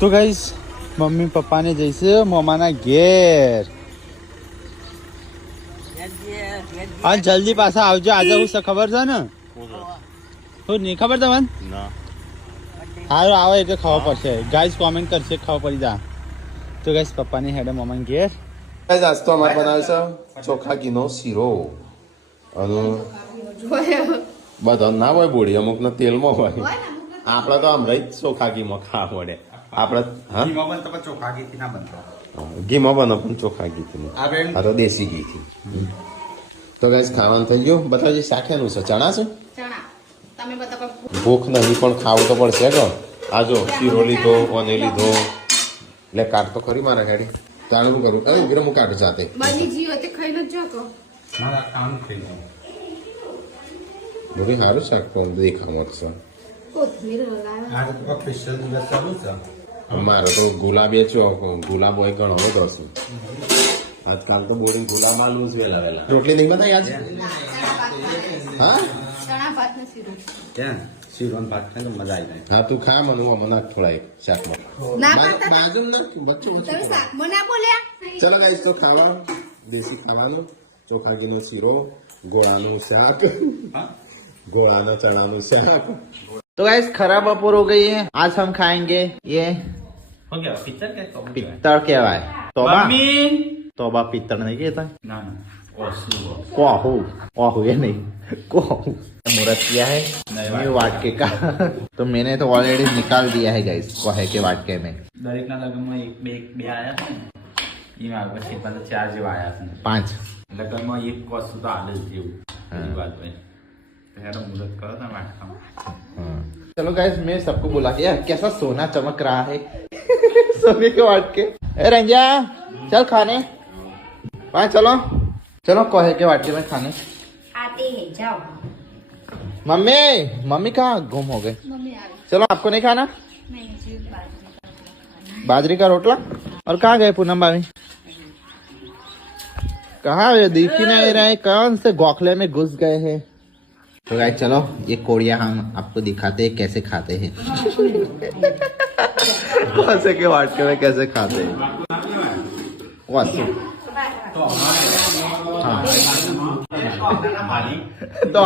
તો guys mummy પપ્પાને જઈશે મોમાના ઘેર. હા જલ્દી પાછા આવજો. આજે હું ખબર છે ને? શું નહીં ખબર તમને? સારું આવે એટલે ખબર પડશે. ગાઈસ કોમેન્ટ કરશે ખબર પડી જા. તો ગાઈસ પપ્પાની હેડે મોમાના ઘેર. ગાઈસ આજ તો અમારે બનાવે છે ચોખા ઘીનો શીરો. અને બધા ના હોય બોડી, અમુક ના તેલમાં હોય. આપડે તો આમ રહી ચોખા ઘીમાં ખાવા પડે. આપડે ઘીમાં બને પણ ચોખા ઘીથી, આ તો દેશી ઘીથી. તો ગાઈસ ખાવાનું થઈ ગયું. બતાવજે શાખ્યાનું છે ચણા છે. ભૂખ નહીં પણ ખાવું તો પડશે. આ જો શીરો લીધો, ઓને લીધો એટલે કાટ તો ખરી મારા ગાડી. તાણે હું કરું? અરે વિરમ કાટ જાતે બધી સારું શાક પણ દેખામાં છે. મારો તો ગુલાબ ગુલાબ હોય ઘણો બધો છે. આજકાલ તો બોડી ગુલાબ આલુ છે. વેલા વેલા રોટલી નહીં બનાવી આજ? હા શીરો ભાત ખાય તો મજા આવી જાય. હા તું ખા, મને હું મને થોડા શાકમાં બાજુ ચલો ગાઈસ તો ખાવા દેશી ખાવાનું ચોખા ઘીનો શીરો, ગોળાનું શાક, गोड़ा चना शाक. तो गाइस खराब बपोर हो गई है. आज हम खाएंगे ये हो गया पित्तड़ क्या है. तोबा तोबा पित्तड़ नहीं कहता. कोहू ये नहीं कोहू. मुहूर्त किया है न्यू वाटके का. तो मैंने तो ऑलरेडी निकाल दिया है गाइस कोहे के वाटके में. दरेक ना लगन में एक બે આયા છે. ઈ માર પછી પાછા 4 જેવા આયા છે. 5 लगन में एक कोस तो आले जेવું. એ વાત હોય. मुहूर्त करो ना वाटका. चलो गाइस मैं सबको बुला के कैसा सोना चमक रहा है. सोने के वाटके. ए रंजा चल खाने. वहाँ चलो चलो कोहे के वाटके में खाने आते हैं. जाओ. मम्मी कहाँ गुम हो गए? चलो आपको नहीं खाना? बाजरी का रोटला. और कहाँ गए पूनम भाभी? कहाँ दिख ही नहीं रहे. कौन से गोखले में घुस गए हैं. तो गाइस चलो ये कोड़िया हम आपको दिखाते हैं कैसे खाते हैं. कोसे के वाटके में कैसे खाते हैं. तो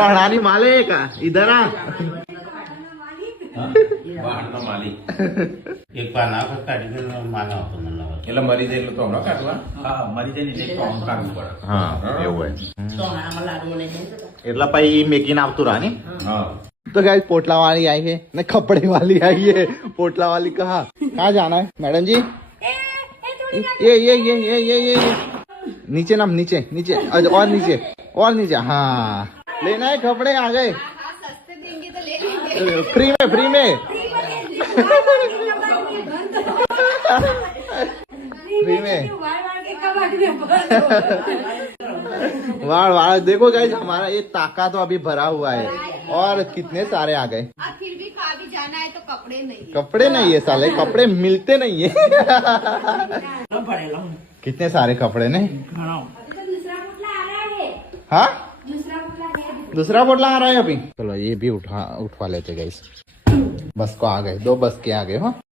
हड़ानी माले का इधर आ. એક પાન આ કાઢી દે માનો હતો મને એટલે મરી જાય એટલે તો હમણાં કાઢવા. હા મરી જાય ને એટલે તો કાઢવું પડે. હા એવું હોય. એટલા પછી મેકીને આવતું રહે ને. હા तो गाइस पोटला वाली आई है न कपड़े वाली आई है. पोटला वाली कहाँ जाना है मैडम जी. ये नीचे ना नीचे नीचे और नीचे हाँ लेना है कपड़े. आ गए फ्री में वाड़ देखो गाइस हमारा ये ताका तो अभी भरा हुआ है और कितने सारे आ गए. फिर भी खा भी जाना है तो कपड़े नहीं है साले. कपड़े मिलते नहीं है. कितने सारे कपड़े नहीं. हाँ दूसरा पोटला आ रहा है अभी. चलो ये भी उठवा लेते गाइस. बस को आ गए 2 बस के आ गए. हाँ